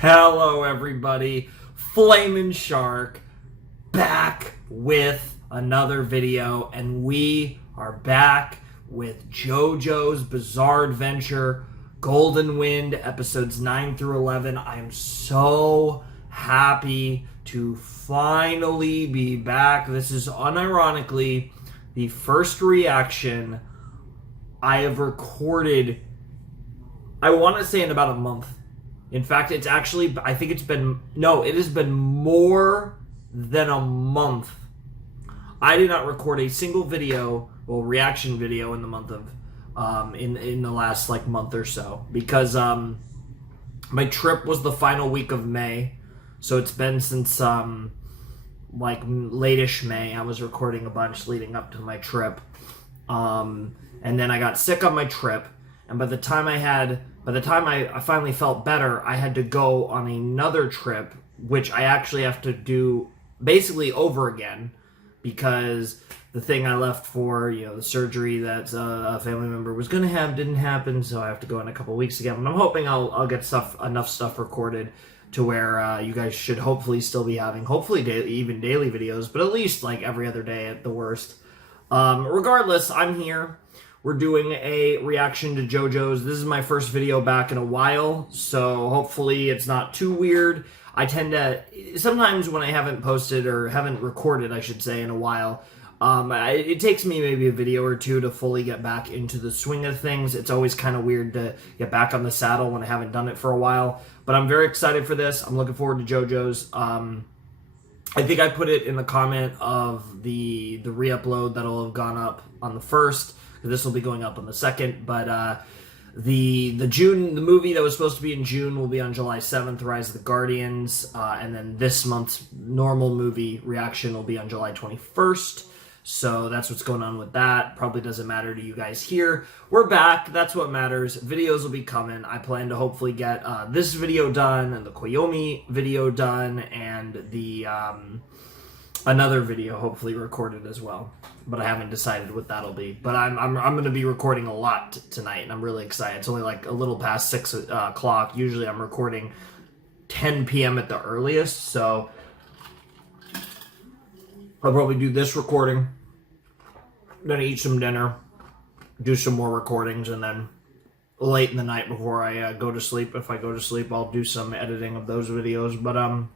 Hello everybody, Flamin' Shark back with another video, and we are back with JoJo's Bizarre Adventure Golden Wind episodes 9 through 11. I'm so happy to finally be back. This is unironically the first reaction I have recorded, I want to say, in about a month. In fact, it's actually, I think it has been more than a month. I did not record a single video, reaction video in the month of, in the last, month or so. Because, my trip was the final week of May. So it's been since, late-ish May. I was recording a bunch leading up to my trip. And then I got sick on my trip. And by the time I finally felt better, I had to go on another trip, which I actually have to do basically over again, because the thing I left for, the surgery that a family member was going to have didn't happen, so I have to go in a couple weeks again. And I'm hoping I'll get enough stuff recorded to where you guys should hopefully still be having, even daily videos, but at least every other day at the worst. Regardless, I'm here. We're doing a reaction to JoJo's. This is my first video back in a while, so hopefully it's not too weird. I tend to, sometimes when I haven't posted, or haven't recorded, I should say, in a while, it takes me maybe a video or two to fully get back into the swing of things. It's always kind of weird to get back on the saddle when I haven't done it for a while, but I'm very excited for this. I'm looking forward to JoJo's. I think I put it in the comment of the re-upload that'll have gone up on the 1st. This will be going up on the 2nd, but the movie that was supposed to be in June will be on July 7th, Rise of the Guardians, and then this month's normal movie reaction will be on July 21st. So that's what's going on with that. Probably doesn't matter to you guys here. We're back. That's what matters. Videos will be coming. I plan to hopefully get this video done, and the Koyomi video done, and the another video hopefully recorded as well. But I haven't decided what that'll be. But I'm going to be recording a lot tonight, and I'm really excited. It's only a little past 6 o'clock. Usually I'm recording 10 p.m. at the earliest, so I'll probably do this recording, then eat some dinner, do some more recordings, and then late in the night before I go to sleep, if I go to sleep, I'll do some editing of those videos. But I'm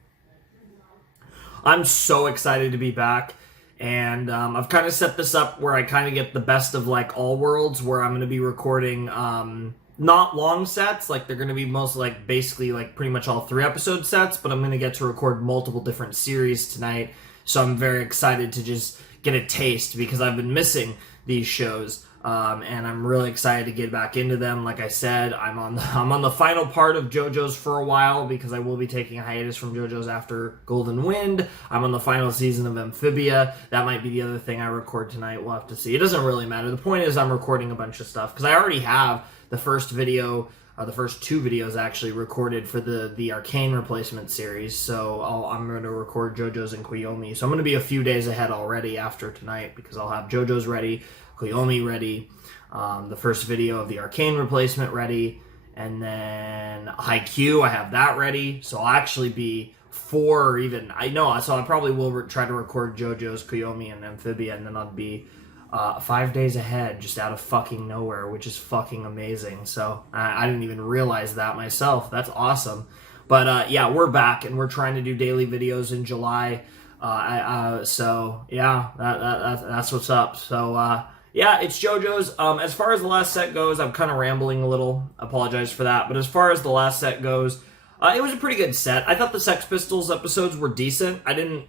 so excited to be back. And I've kind of set this up where I kind of get the best of all worlds, where I'm going to be recording not long sets, they're going to be mostly basically pretty much all 3 episode sets, but I'm going to get to record multiple different series tonight. So I'm very excited to just get a taste, because I've been missing these shows. And I'm really excited to get back into them. Like I said, I'm on the final part of JoJo's for a while, because I will be taking a hiatus from JoJo's after Golden Wind. I'm on the final season of Amphibia. That might be the other thing I record tonight. We'll have to see. It doesn't really matter. The point is I'm recording a bunch of stuff, because I already have the first video, the first 2 videos actually recorded for the Arcane replacement series. So I'm going to record JoJo's and Koyomi. So I'm going to be a few days ahead already after tonight, because I'll have JoJo's ready, Koyomi ready, the first video of the Arcane replacement ready, and then Haikyuu, I have that ready. So I'll actually be 4, or even, so I probably will try to record JoJo's, Koyomi, and Amphibia, and then I'll be 5 days ahead, just out of fucking nowhere, which is fucking amazing. So I didn't even realize that myself. That's awesome. But yeah, we're back, and we're trying to do daily videos in July. So yeah, that's what's up. So yeah, it's JoJo's. As far as the last set goes, I'm kind of rambling a little. Apologize for that. But as far as the last set goes, it was a pretty good set. I thought the Sex Pistols episodes were decent. I didn't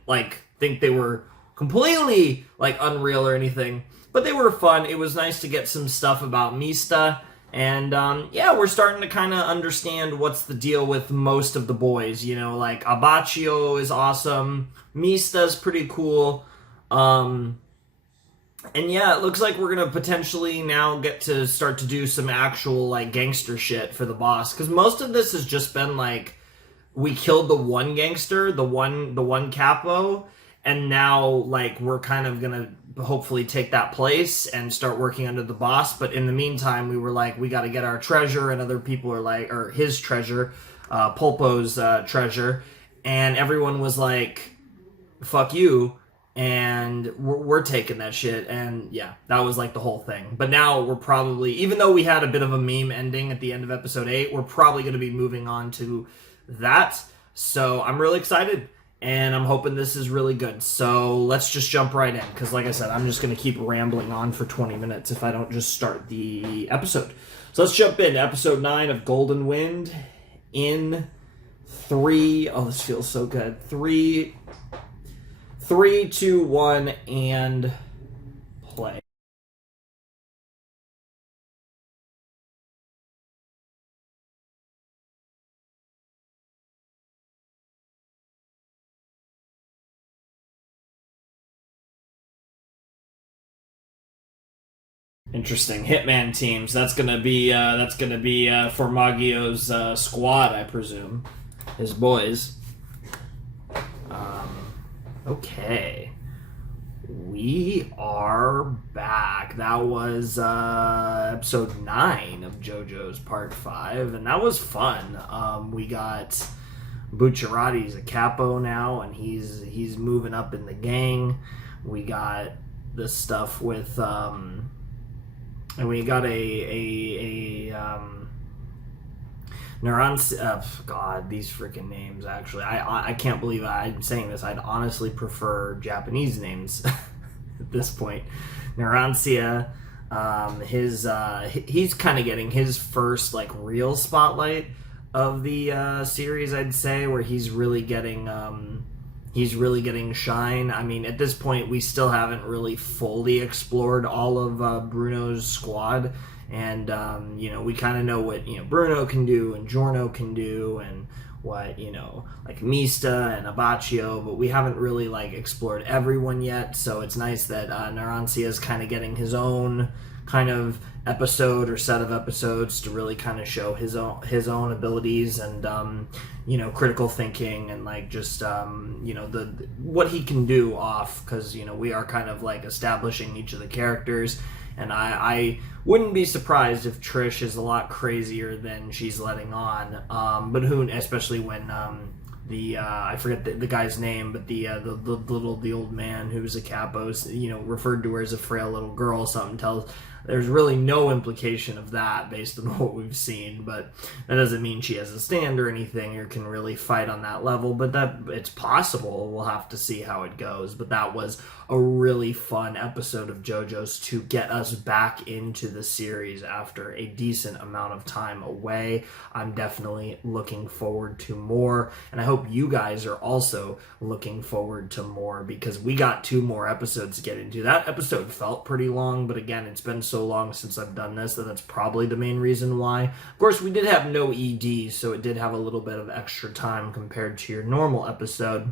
think they were completely unreal or anything, but they were fun. It was nice to get some stuff about Mista, and yeah, we're starting to kind of understand what's the deal with most of the boys. Abachio is awesome, Mista's pretty cool, and yeah, it looks like we're gonna potentially now get to start to do some actual gangster shit for the boss, because most of this has just been we killed the one gangster, the one capo, and now we're kind of gonna hopefully take that place and start working under the boss. But in the meantime, we were we got to get our treasure, and other people are or his treasure, Pulpo's treasure, and everyone was like, "Fuck you." And we're taking that shit, and yeah, that was like the whole thing. But now we're probably, even though we had a bit of a meme ending at the end of episode 8, we're probably going to be moving on to that. So I'm really excited, and I'm hoping this is really good. So let's just jump right in, because like I said, I'm just going to keep rambling on for 20 minutes if I don't just start the episode. So let's jump in. Episode 9 of Golden Wind in 3. Oh, this feels so good. 3, 2, 1, and play. Interesting. Hitman teams. That's gonna be Formaggio's squad, I presume. His boys. Okay. We are back. That was episode 9 of JoJo's Part 5, and that was fun. We got Bucciarati's a capo now, and he's moving up in the gang. We got this stuff with and we got a Narancia. God, these freaking names. Actually, I can't believe I'm saying this. I'd honestly prefer Japanese names at this point. Narancia, he's kind of getting his first like real spotlight of the series, I'd say, where he's really getting shine. I mean, at this point, we still haven't really fully explored all of Bruno's squad. And, we kind of know what, Bruno can do and Giorno can do and what, like Mista and Abaccio, but we haven't really, like, explored everyone yet. So it's nice that Narancia is kind of getting his own kind of episode or set of episodes to really kind of show his own abilities and, critical thinking and, like, just, the what he can do off, because, we are kind of, like, establishing each of the characters. And I wouldn't be surprised if Trish is a lot crazier than she's letting on. But especially when I forget the guy's name, but the old man who's a capo, referred to her as a frail little girl. Something tells there's really no implication of that based on what we've seen, but that doesn't mean she has a stand or anything or can really fight on that level, but that it's possible. We'll have to see how it goes. But that was a really fun episode of JoJo's to get us back into the series after a decent amount of time away. I'm definitely looking forward to more, and I hope you guys are also looking forward to more, because we got 2 more episodes to get into. That episode felt pretty long, but again, it's been so long since I've done this that's probably the main reason why. Of course, we did have no ED, so it did have a little bit of extra time compared to your normal episode.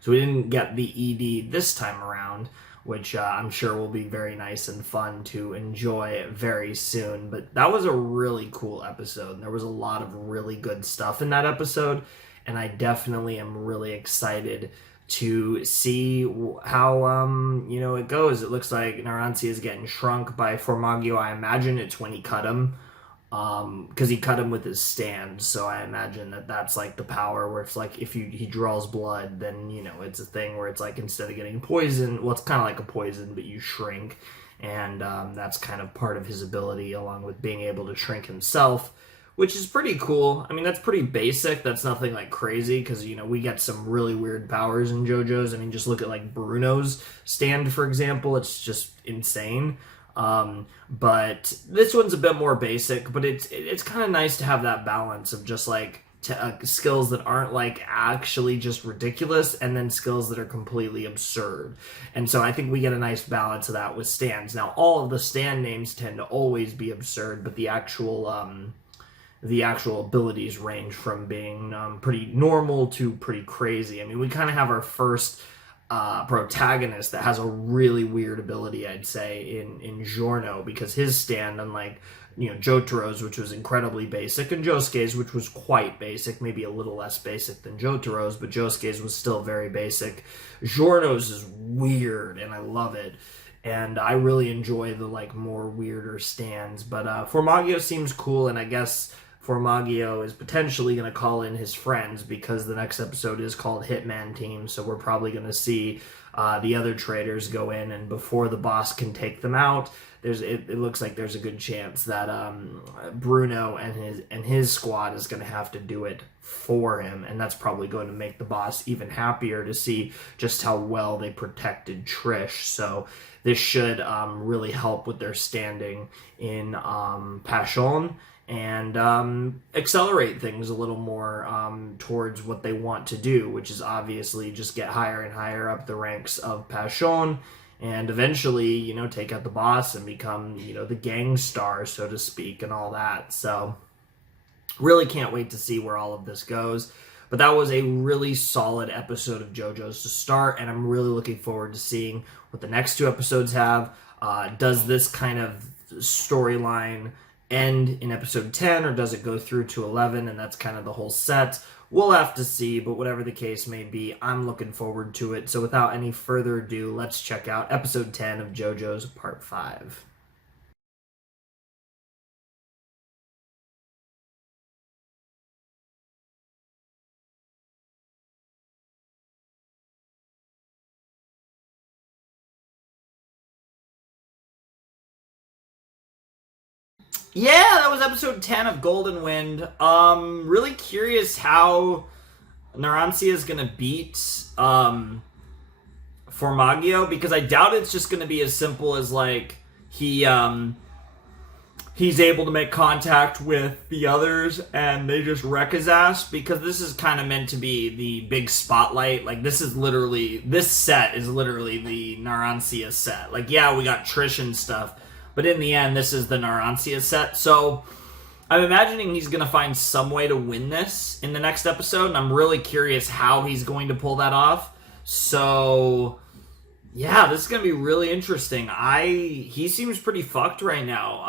So we didn't get the ED this time around, which I'm sure will be very nice and fun to enjoy very soon. But that was a really cool episode, and there was a lot of really good stuff in that episode, and I definitely am really excited to see how it goes. It looks like Narancia is getting shrunk by Formaggio. I imagine it's when he cut him, because he cut him with his stand. So I imagine that's like the power where it's like if he draws blood, then it's a thing where it's like instead of getting poison, well, it's kind of like a poison, but you shrink, and that's kind of part of his ability, along with being able to shrink himself, which is pretty cool. I mean, that's pretty basic. That's nothing like crazy, because, we get some really weird powers in JoJo's. I mean, just look at like Bruno's stand, for example. It's just insane. But this one's a bit more basic, but it's kind of nice to have that balance of just like skills that aren't like actually just ridiculous, and then skills that are completely absurd. And so I think we get a nice balance of that with stands. Now, all of the stand names tend to always be absurd, but the actual abilities range from being pretty normal to pretty crazy. I mean, we kind of have our first protagonist that has a really weird ability, I'd say, in Giorno, because his stand, unlike Jotaro's, which was incredibly basic, and Josuke's, which was quite basic, maybe a little less basic than Jotaro's, but Josuke's was still very basic. Giorno's is weird, and I love it. And I really enjoy the like more weirder stands. But Formaggio seems cool, and I guess Formaggio is potentially going to call in his friends because the next episode is called Hitman Team. So we're probably going to see the other traders go in, and before the boss can take them out, it looks like there's a good chance that Bruno and his squad is going to have to do it for him, and that's probably going to make the boss even happier to see just how well they protected Trish. So this should really help with their standing in Passion and accelerate things a little more towards what they want to do, which is obviously just get higher and higher up the ranks of Passion and eventually, take out the boss and become, the gang star, so to speak, and all that. So really can't wait to see where all of this goes. But that was a really solid episode of JoJo's to start, and I'm really looking forward to seeing what the next two episodes have. Does this kind of storyline end in episode 10, or does it go through to 11, and that's kind of the whole set? We'll have to see, but whatever the case may be, I'm looking forward to it. So without any further ado, let's check out episode 10 of JoJo's Part 5. Yeah, that was episode 10 of Golden Wind. Really curious how Narancia is going to beat Formaggio, because I doubt it's just going to be as simple as he's able to make contact with the others and they just wreck his ass, because this is kind of meant to be the big spotlight. This set is literally the Narancia set. We got Trish and stuff, but in the end, this is the Narancia set. So I'm imagining he's going to find some way to win this in the next episode, and I'm really curious how he's going to pull that off. So yeah, this is going to be really interesting. He seems pretty fucked right now.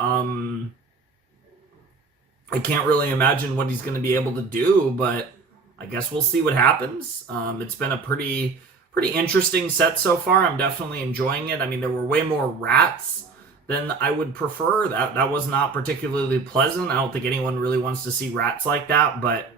I can't really imagine what he's going to be able to do, but I guess we'll see what happens. It's been a pretty interesting set so far. I'm definitely enjoying it. I mean, there were way more rats than I would prefer. That was not particularly pleasant. I don't think anyone really wants to see rats like that, but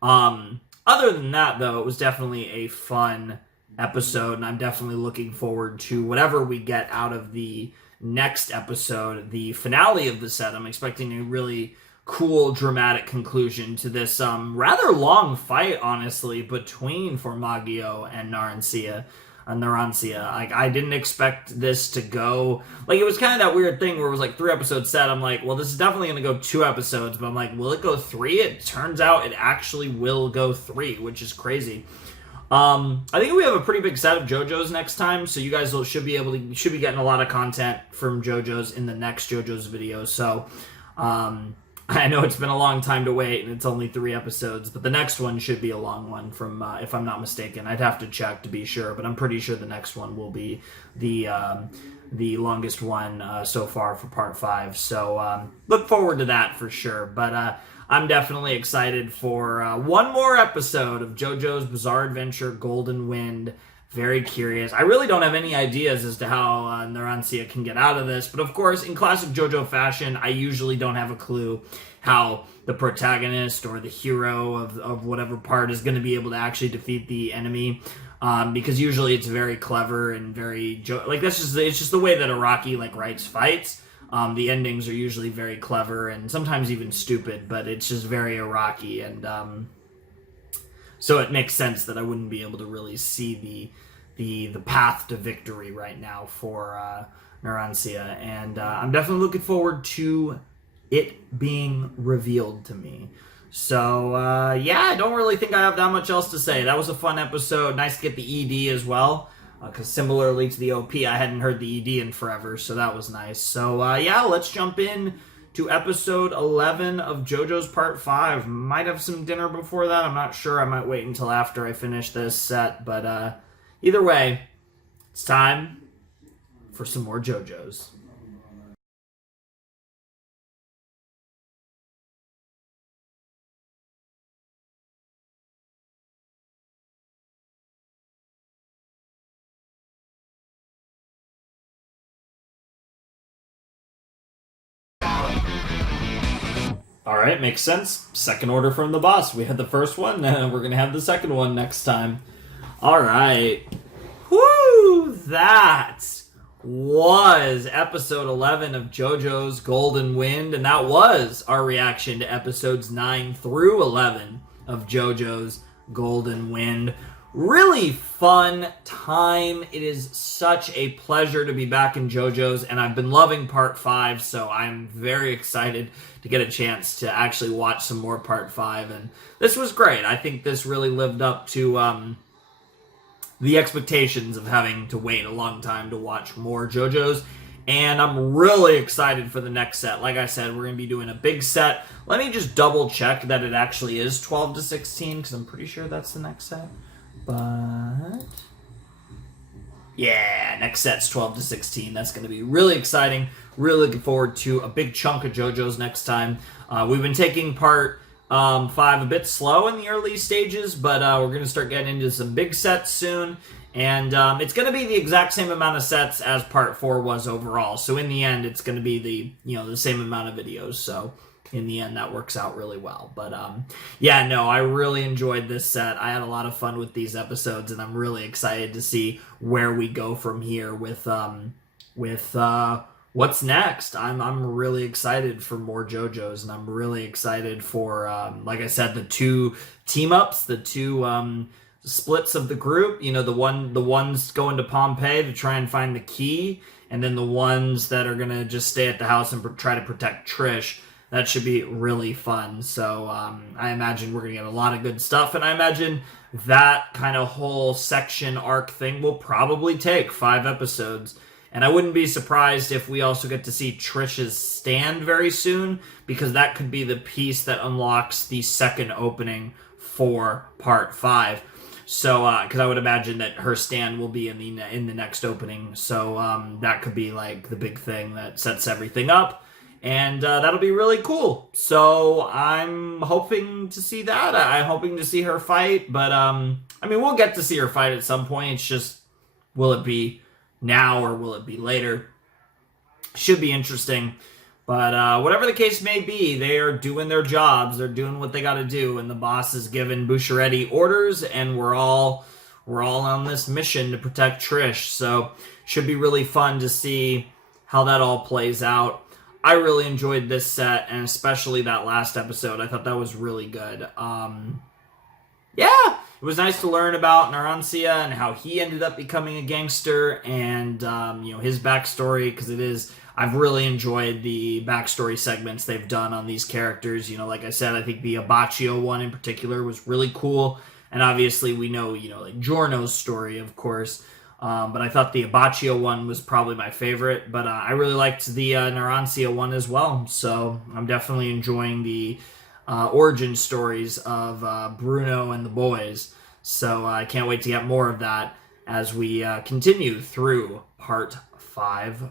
other than that, though, it was definitely a fun episode, and I'm definitely looking forward to whatever we get out of the next episode, the finale of the set. I'm expecting a really cool, dramatic conclusion to this rather long fight, honestly, between Formaggio and Narancia. I didn't expect this to go. It was kind of that weird thing where it was 3 episodes set. I'm like, well, this is definitely going to go 2 episodes, but I'm like, will it go 3? It turns out it actually will go 3, which is crazy. I think we have a pretty big set of JoJo's next time, so you guys should be getting a lot of content from JoJo's in the next JoJo's video. So, I know it's been a long time to wait, and it's only 3 episodes, but the next one should be a long one from, if I'm not mistaken. I'd have to check to be sure, but I'm pretty sure the next one will be the longest one so far for Part 5. So look forward to that for sure. But I'm definitely excited for one more episode of JoJo's Bizarre Adventure Golden Wind. Very curious. I really don't have any ideas as to how Narancia can get out of this, but of course, in classic JoJo fashion, I usually don't have a clue how the protagonist or the hero of whatever part is going to be able to actually defeat the enemy, because usually it's very clever and very it's just the way that Araki writes fights. The endings are usually very clever and sometimes even stupid, but it's just very Araki, and so it makes sense that I wouldn't be able to really see the path to victory right now for Narancia, and I'm definitely looking forward to it being revealed to me. So yeah, I don't really think I have that much else to say. That was a fun episode. Nice to get the ED as well, because similarly to the OP, I hadn't heard the ED in forever, so that was nice. So yeah, let's jump in to episode 11 of JoJo's Part 5. Might have some dinner before that. I'm not sure. I might wait until after I finish this set. But either way, it's time for some more JoJo's. All right, makes sense. Second order from the boss. We had the first one, and we're going to have the second one next time. All right. Woo! That was episode 11 of JoJo's Golden Wind, and that was our reaction to episodes 9 through 11 of JoJo's Golden Wind. Really fun time. It is such a pleasure to be back in JoJo's, and I've been loving part 5, so I'm very excited to get a chance to actually watch some more part 5, and this was great. I think this really lived up to the expectations of having to wait a long time to watch more JoJo's, and I'm really excited for the next set. Like I said, we're going to be doing a big set. Let me just double check that it actually is 12 to 16, because I'm pretty sure that's the next set. But yeah, next set's 12 to 16. That's going to be really exciting. Really looking forward to a big chunk of JoJo's next time. We've been taking part 5 a bit slow in the early stages, but we're going to start getting into some big sets soon. And it's going to be the exact same amount of sets as part 4 was overall. So in the end, it's going to be the same amount of videos. So in the end, that works out really well. But yeah, no, I really enjoyed this set. I had a lot of fun with these episodes, and I'm really excited to see where we go from here with what's next. I'm really excited for more JoJo's, and I'm really excited for like I said, the 2 team ups, the 2 splits of the group. You know, the ones going to Pompeii to try and find the key, and then the ones that are gonna just stay at the house and try to protect Trish. That should be really fun. So I imagine we're going to get a lot of good stuff. And I imagine that kind of whole section arc thing will probably take 5 episodes. And I wouldn't be surprised if we also get to see Trish's stand very soon, because that could be the piece that unlocks the second opening for part 5. So, because I would imagine that her stand will be in the next opening. So that could be like the big thing that sets everything up. And that'll be really cool. So I'm hoping to see that. I'm hoping to see her fight. But, I mean, we'll get to see her fight at some point. It's just, will it be now or will it be later? Should be interesting. But whatever the case may be, they are doing their jobs. They're doing what they got to do. And the boss has given Bucciaretti orders. And we're all on this mission to protect Trish. So should be really fun to see how that all plays out. I really enjoyed this set, and especially that last episode. I thought that was really good. Yeah, it was nice to learn about Narancia and how he ended up becoming a gangster, and his backstory, because I've really enjoyed the backstory segments they've done on these characters. Like I said, I think the Abaccio one in particular was really cool, and obviously we know, like Giorno's story, of course. But I thought the Abaccio one was probably my favorite. But I really liked the Narancia one as well. So I'm definitely enjoying the origin stories of Bruno and the boys. So I can't wait to get more of that as we continue through part 5.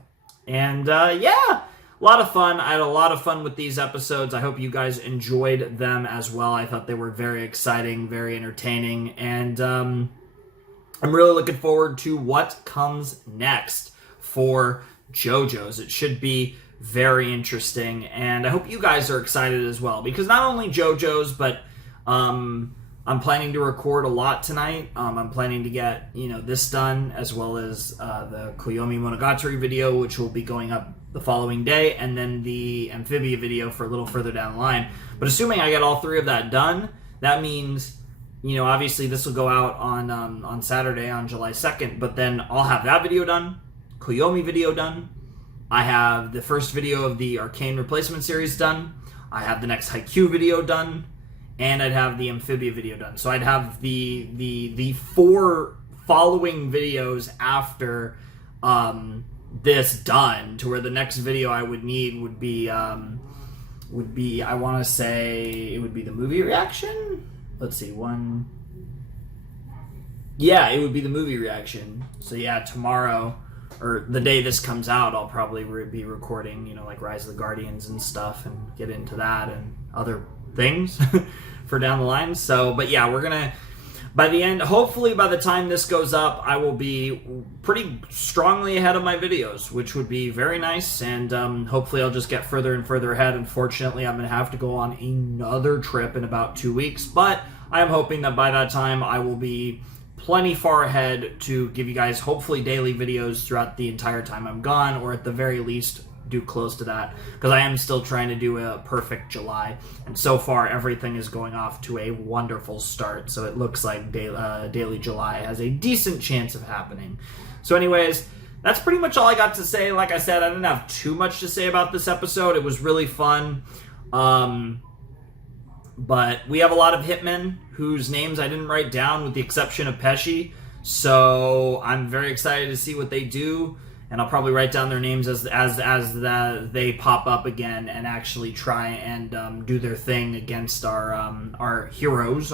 And yeah, a lot of fun. I had a lot of fun with these episodes. I hope you guys enjoyed them as well. I thought they were very exciting, very entertaining. And I'm really looking forward to what comes next for JoJo's. It should be very interesting, and I hope you guys are excited as well, because not only JoJo's, but I'm planning to record a lot tonight. I'm planning to get this done, as well as the Koyomi Monogatari video, which will be going up the following day, and then the Amphibia video for a little further down the line. But assuming I get all 3 of that done, that means obviously this will go out on Saturday, on July 2nd, but then I'll have that video done, Koyomi video done, I have the first video of the Arcane Replacement series done, I have the next Haikyuu video done, and I'd have the Amphibia video done. So I'd have the 4 following videos after this done, to where the next video I would need would be I want to say it would be the movie reaction. Let's see, yeah, it would be the movie reaction. So yeah, tomorrow, or the day this comes out, I'll probably be recording, like Rise of the Guardians and stuff, and get into that and other things for down the line. So, but yeah, we're gonna hopefully by the time this goes up, I will be pretty strongly ahead of my videos, which would be very nice, and hopefully I'll just get further and further ahead. Unfortunately, I'm going to have to go on another trip in about 2 weeks, but I am hoping that by that time I will be plenty far ahead to give you guys hopefully daily videos throughout the entire time I'm gone, or at the very least do close to that, because I am still trying to do a perfect July, and so far everything is going off to a wonderful start, so it looks like daily July has a decent chance of happening. So anyways, that's pretty much all I got to say. Like I said, I didn't have too much to say about this episode. It was really fun, but we have a lot of hitmen whose names I didn't write down with the exception of Pesci, so I'm very excited to see what they do. And I'll probably write down their names as they pop up again and actually try and do their thing against our heroes.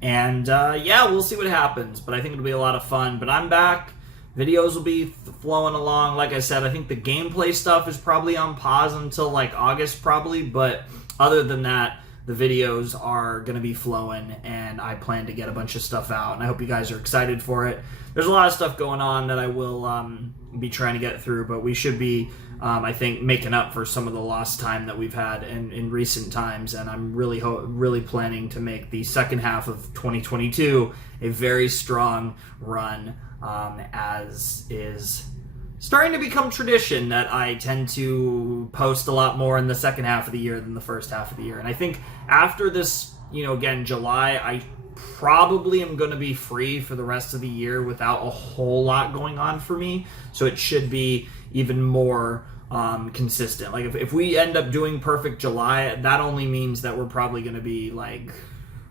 And yeah, we'll see what happens. But I think it'll be a lot of fun. But I'm back. Videos will be flowing along. Like I said, I think the gameplay stuff is probably on pause until like August probably. But other than that, the videos are going to be flowing, and I plan to get a bunch of stuff out, and I hope you guys are excited for it. There's a lot of stuff going on that I will be trying to get through, but we should be, I think, making up for some of the lost time that we've had in recent times, and I'm really planning to make the second half of 2022 a very strong run, as is starting to become tradition that I tend to post a lot more in the second half of the year than the first half of the year. And I think after this, again, July, I probably am going to be free for the rest of the year without a whole lot going on for me. So it should be even more consistent. Like if we end up doing perfect July, that only means that we're probably going to be like,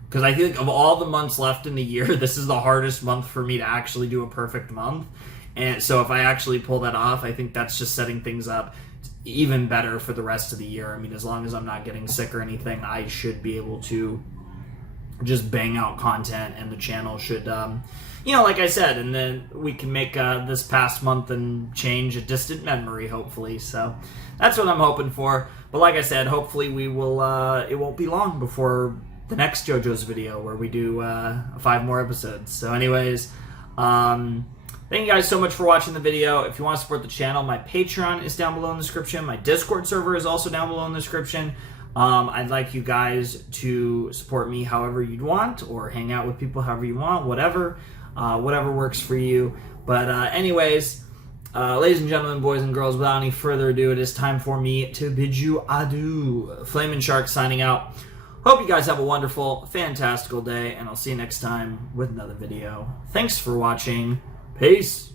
because I think of all the months left in the year, this is the hardest month for me to actually do a perfect month. And so if I actually pull that off, I think that's just setting things up even better for the rest of the year. I mean, as long as I'm not getting sick or anything, I should be able to just bang out content, and the channel should, like I said, and then we can make this past month and change a distant memory, hopefully. So that's what I'm hoping for. But like I said, hopefully we will, it won't be long before the next JoJo's video where we do 5 more episodes. So anyways, thank you guys so much for watching the video. If you want to support the channel, my Patreon is down below in the description. My Discord server is also down below in the description. I'd like you guys to support me however you'd want, or hang out with people however you want, whatever works for you. But anyways, ladies and gentlemen, boys and girls, without any further ado, it is time for me to bid you adieu. Flamin' Shark signing out. Hope you guys have a wonderful, fantastical day, and I'll see you next time with another video. Thanks for watching. Peace.